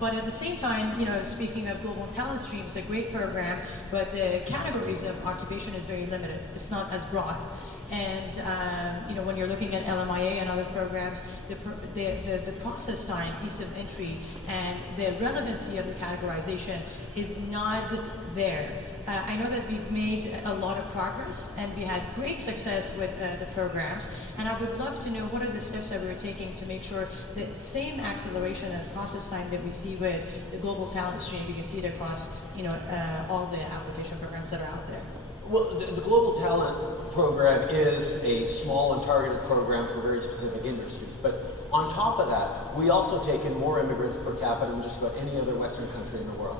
But at the same time, speaking of global talent streams, a great program, but the categories of occupation is very limited. It's not as broad. And when you're looking at LMIA and other programs, the process time, ease of entry, and the relevancy of the categorization is not there. I know that we've made a lot of progress and we had great success with the programs, and I would love to know what are the steps that we're taking to make sure the same acceleration and process time that we see with the global talent stream, we can see it across all the application programs that are out there. Well, the Global Talent Program is a small and targeted program for very specific industries, but on top of that, we also take in more immigrants per capita than just about any other Western country in the world.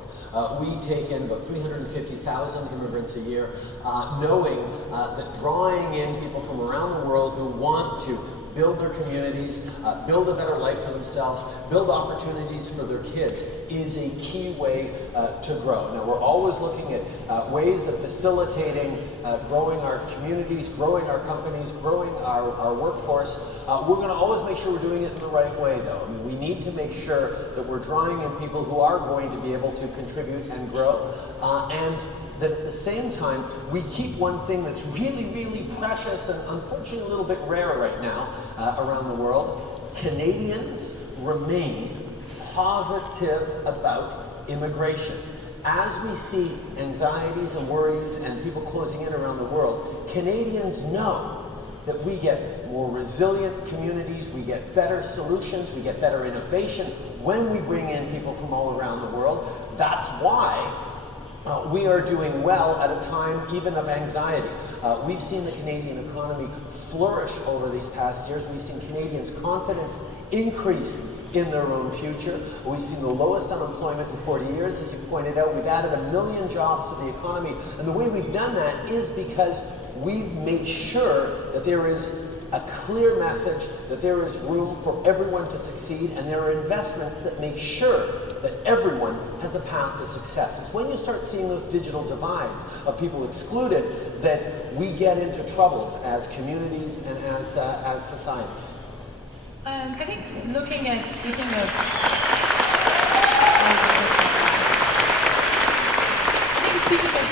We take in about 350,000 immigrants a year, knowing that drawing in people from around the world who want to build their communities, build a better life for themselves, build opportunities for their kids is a key way to grow. Now, we're always looking at ways of facilitating growing our communities, growing our companies, growing our workforce. We're going to always make sure we're doing it in the right way, though. I mean, we need to make sure that we're drawing in people who are going to be able to contribute and grow, and that at the same time, we keep one thing that's really, really precious and unfortunately a little bit rare right now around the world. Canadians remain positive about immigration. As we see anxieties and worries and people closing in around the world, Canadians know that we get more resilient communities, we get better solutions, we get better innovation when we bring in people from all around the world. That's why we are doing well at a time even of anxiety. We've seen the Canadian economy flourish over these past years. We've seen Canadians' confidence increase in their own future. We've seen the lowest unemployment in 40 years, as you pointed out. We've added 1 million jobs to the economy. And the way we've done that is because we've made sure that there is a clear message that there is room for everyone to succeed, and there are investments that make sure that everyone has a path to success. It's when you start seeing those digital divides of people excluded that we get into troubles as communities and as societies. I think speaking of